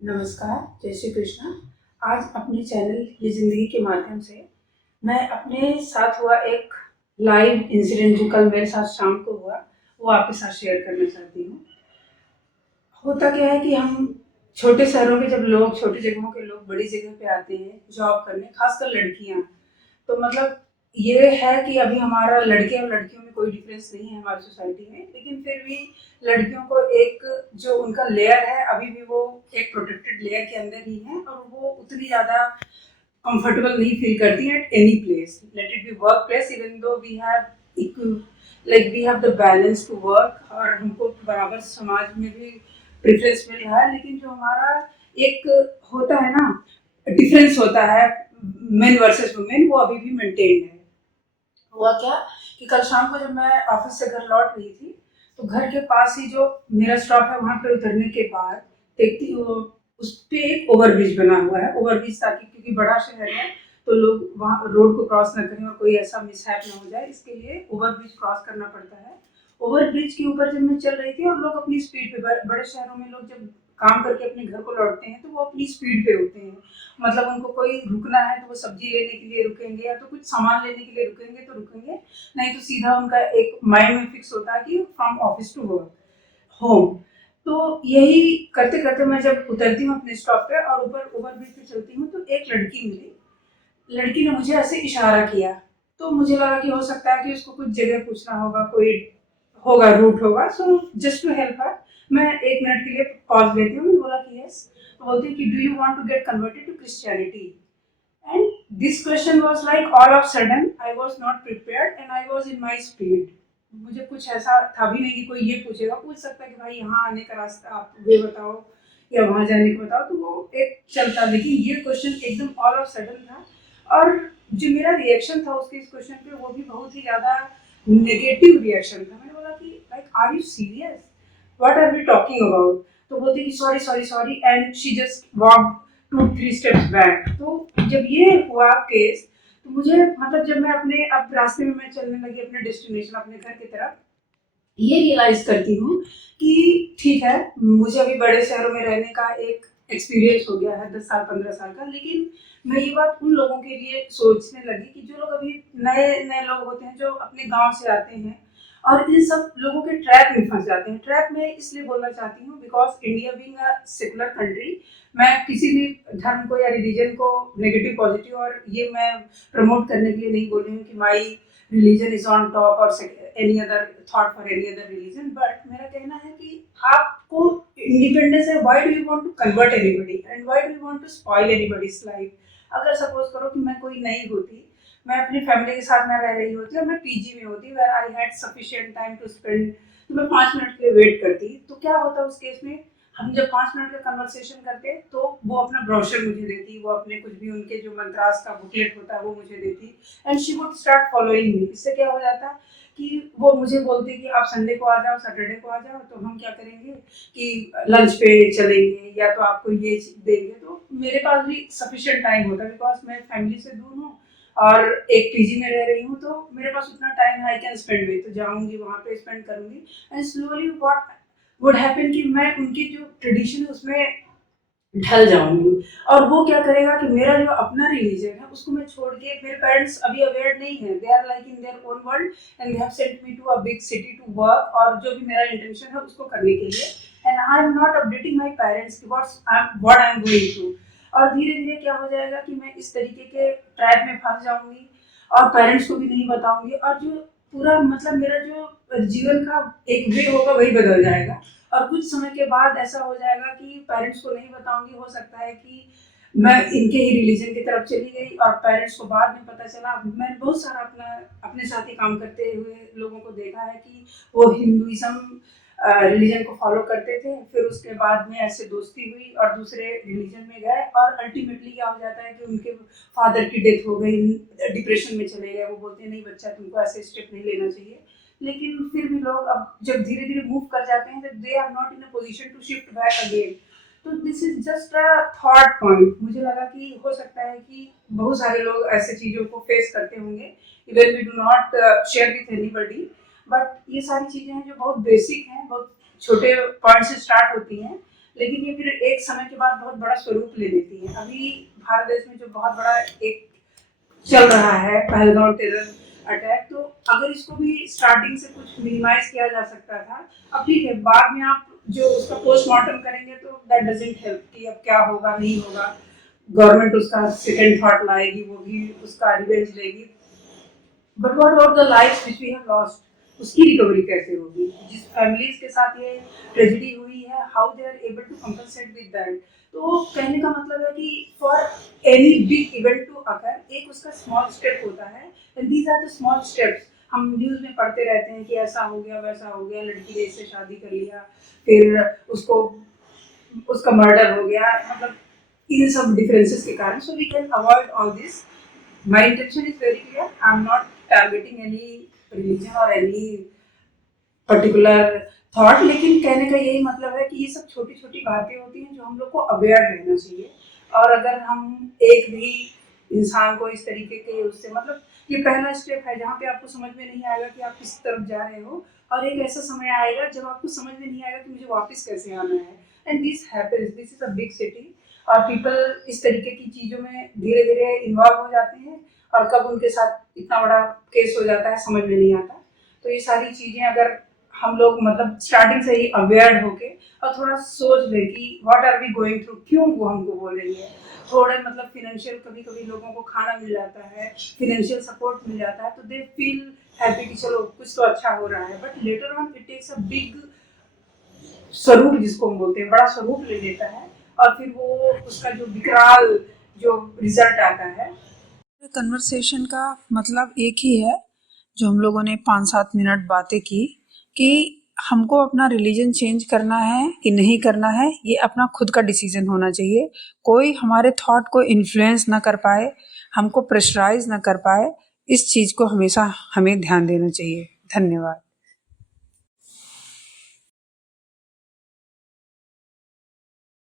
नमस्कार, जय श्री कृष्ण। आज अपने चैनल ये ज़िंदगी के माध्यम से मैं अपने साथ हुआ एक लाइव इंसिडेंट जो कल मेरे साथ शाम को हुआ, वो आपके साथ शेयर करना चाहती हूँ। होता क्या है कि हम छोटे शहरों के जब लोग, छोटी जगहों के लोग बड़ी जगह पे आते हैं जॉब करने, खासकर लड़कियाँ, तो मतलब ये है कि अभी हमारा लड़के और लड़कियों में कोई डिफरेंस नहीं है हमारी सोसाइटी में, लेकिन फिर भी लड़कियों को एक जो उनका लेयर है अभी भी वो एक प्रोटेक्टेड लेयर के अंदर ही है और वो उतनी ज़्यादा कंफर्टेबल नहीं फील करती है at any place, let it be work place, even though we have like we have the balance to work और हमको बराबर समाज में भी प्रेफरेंस मिल रहा है, लेकिन जो हमारा एक होता है ना, डिफरेंस होता है मेन वर्सेस वुमेन, वो अभी भी मेंटेन है। हुआ क्या कि कल शाम को जब मैं ऑफिस से घर लौट रही थी, तो घर के पास ही जो मेरा स्टॉप है वहां पे उतरने के बाद देखती हूँ उस पे एक ओवरब्रिज बना हुआ है। ओवरब्रिज ताकि, क्योंकि बड़ा शहर है तो लोग वहाँ रोड को क्रॉस ना करें और कोई ऐसा मिसहैप ना हो जाए, इसके लिए ओवरब्रिज क्रॉस करना पड़ता है। ओवरब्रिज के ऊपर जब मैं चल रही थी और लोग अपनी स्पीड पे, बड़े शहरों में लोग जब काम करके अपने घर को लौटते हैं तो वो अपनी स्पीड पे होते हैं, मतलब उनको कोई रुकना है तो वो सब्जी लेने के लिए रुकेंगे या तो कुछ सामान लेने के लिए रुकेंगे तो रुकेंगे, नहीं तो सीधा उनका एक माइंड में फिक्स होता है कि from office to work home. तो यही करते करते मैं जब उतरती हूँ अपने स्टॉप पे और ऊपर ओवरब्रिज पे चलती हूँ तो एक लड़की मिली। लड़की ने मुझे ऐसे इशारा किया, तो मुझे लगा कि हो सकता है कि उसको कुछ जगह पूछना होगा, कोई होगा, रूट होगा। So just to help her मैं 1 मिनट के लिए पॉज लेती हूँ। मैंने बोला कि यस। तो बोलती है कि do you want to get converted to Christianity? And this question was like all of sudden, I was not prepared and I was in my speed. मुझे कुछ ऐसा था भी नहीं कि कोई ये पूछेगा, पूछ सकता है कि भाई यहाँ आने का रास्ता आप वे बताओ या वहाँ जाने का बताओ, तो वो एक चलता, लेकिन ये क्वेश्चन एकदम ऑल ऑफ सडन था। और जो मेरा रिएक्शन था उसके इस क्वेश्चन पे, वो भी बहुत ही ज़्यादा नेगेटिव रिएक्शन था। मैंने बोला कि like are you serious, what are we talking about? तो बोलती कि sorry sorry sorry and she just walk 2-3 steps back. तो जब ये हुआ केस, तो मुझे मतलब जब मैं अपने अब रास्ते में मैं चलने लगी अपने डेस्टिनेशन, अपने घर की तरफ, ये रियलाइज करती हूँ कि ठीक है, मुझे अभी बड़े शहरों में रहने का एक एक्सपीरियंस हो गया है 10 साल 15 साल का, लेकिन मैं ये बात उन लोगों के लिए सोचने लगी कि जो लोग अभी नए नए लोग होते हैं जो अपने गांव से आते हैं और इन सब लोगों के ट्रैप में फंस जाते हैं। ट्रैप में इसलिए बोलना चाहती हूँ because India being a secular country, मैं किसी भी धर्म को या रिलीजन को नेगेटिव पॉजिटिव और ये मैं प्रमोट करने के लिए नहीं बोल रही हूँ कि my religion is on top और any other thought for any other religion, but मेरा कहना है कि आपको इंडिपेंडेंस है, why do you want to convert anybody and why do you want to spoil anybody's life? अगर सपोज करो कि मैं कोई नई होती, मैं अपनी फैमिली के साथ मैं रह रही होती और मैं पीजी में होती where I had sufficient time to spend, तो मैं 5 मिनट के लिए वेट करती, तो क्या होता उस केस में? हम जब 5 मिनट का कन्वर्सेशन करते तो वो अपना ब्रोशर मुझे देती, वो अपने कुछ भी उनके जो मंत्रास का बुकलेट होता है वो मुझे देती and she would start following me. इससे क्या हो जाता कि वो मुझे बोलते कि आप संडे को आ जाओ, सैटरडे को आ जाओ, तो हम क्या करेंगे कि लंच पे चलेंगे या तो आपको ये देंगे। तो मेरे पास भी सफिशिएंट टाइम होता है बिकॉज मैं फैमिली से दूर हूँ और एक पीजी में रह रही हूँ, तो मेरे पास उतना time I can spend with, तो जाऊंगी वहाँ पे स्पेंड करूंगी and slowly what would happen कि मैं उनकी जो ट्रेडिशन है उसमें ढल जाऊंगी। और वो क्या करेगा कि मेरा जो अपना रिलीजन है उसको मैं छोड़ के, मेरे पेरेंट्स अभी अवेयर नहीं है, they are like in their own world and they have sent me to a big city to work और जो भी मेरा इंटेंशन है उसको करने के लिए, and I am not updating my parents कि what I am going through. और धीरे धीरे क्या हो जाएगा कि मैं इस तरीके के ट्रैप में फंस जाऊंगी और पेरेंट्स को भी नहीं बताऊंगी, और जो पूरा मतलब मेरा जो जीवन का एक वे होगा वही बदल जाएगा। और कुछ समय के बाद ऐसा हो जाएगा कि पेरेंट्स को नहीं बताऊंगी, हो सकता है कि मैं इनके ही रिलीजन की तरफ चली गई और पेरेंट्स को बाद में पता चला। मैंने बहुत सारा अपने साथ ही काम करते हुए लोगों को देखा है कि वो हिंदुइज्म रिलीजन को फॉलो करते थे, फिर उसके बाद में ऐसे दोस्ती हुई और दूसरे रिलीजन में गए और अल्टीमेटली क्या हो जाता है कि उनके फादर की डेथ हो गई, डिप्रेशन में चले गए, वो बोलते हैं नहीं बच्चा तुमको ऐसे स्टेप नहीं लेना चाहिए। लेकिन फिर भी लोग अब जब धीरे धीरे मूव कर जाते हैं, they are not in a position to shift back again. तो this is just a thought point. मुझे लगा कि हो सकता है कि बहुत सारे लोग ऐसे चीज़ों को फेस करते होंगे, even we do not share with anybody, but ये सारी चीज़ें हैं जो बहुत बेसिक हैं, बहुत छोटे पॉइंट से स्टार्ट होती हैं, लेकिन ये फिर एक समय के बाद बहुत बड़ा स्वरूप ले लेती है। अभी भारत देश में जो बहुत बड़ा एक चल रहा है पहलगांव टेरर अटैक, तो अगर इसको भी स्टार्टिंग से कुछ मिनिमाइज किया जा सकता था। अब ठीक है, बाद में आप जो उसका पोस्टमार्टम करेंगे तो दैट डजंट हेल्प कि अब क्या होगा नहीं होगा। गवर्नमेंट उसका सेकेंड थॉट लाएगी, वो भी उसका रिवेंज लेगी, but what about the lives which we have lost, उसकी रिकवरी कैसे होगी? जिस फैमिलीज के साथ ये ट्रेजेडी हुई है, how they are able to compensate with that? तो कहने का मतलब है कि for any big event to occur, एक उसका स्मॉल स्टेप होता है, and these are the small steps. हम न्यूज में पढ़ते रहते हैं कि ऐसा हो गया वैसा हो गया, लड़की ने इससे शादी कर लिया, फिर उसको उसका मर्डर हो गया, मतलब इन सब डिफरेंसेस के कारण। So we can avoid all this. My intention is very clear. I'm not targeting any religion or any particular thought, लेकिन कहने का यही मतलब है कि ये सब छोटी छोटी बातें होती हैं जो हम लोग को अवेयर रहना चाहिए। और अगर हम एक भी इंसान को इस तरीके के उससे, मतलब ये पहला स्टेप है जहाँ पे आपको समझ में नहीं आएगा कि आप किस तरफ जा रहे हो, और एक ऐसा समय आएगा जब आपको समझ में नहीं आएगा कि मुझे वापस कैसे आना है। And this happens, this is a big city, और पीपल इस तरीके की चीज़ों में धीरे धीरे इन्वॉल्व हो जाते हैं, और कब उनके साथ इतना बड़ा केस हो जाता है समझ में नहीं आता। तो ये सारी चीज़ें अगर हम लोग मतलब स्टार्टिंग से ही अवेयर होके और थोड़ा सोच लें कि what are we going through, क्यों वो हमको बोल रही है, थोड़े मतलब फिनेंशियल, कभी कभी लोगों को खाना मिल जाता है, फिनेंशियल सपोर्ट मिल जाता है, तो दे फील हैप्पी कि चलो कुछ तो अच्छा हो रहा है। But later on it takes a big स्वरूप, जिसको हम बोलते हैं, बड़ा स्वरूप ले लेता है, और फिर वो उसका जो विकराल जो रिजल्ट आता है। कन्वर्सेशन का मतलब एक ही है, जो हम लोगों ने 5-7 मिनट बातें की, कि हमको अपना रिलीजन चेंज करना है कि नहीं करना है, ये अपना खुद का डिसीजन होना चाहिए। कोई हमारे थॉट को इन्फ्लुएंस ना कर पाए, हमको प्रेशराइज ना कर पाए, इस चीज़ को हमेशा हमें ध्यान देना चाहिए। धन्यवाद।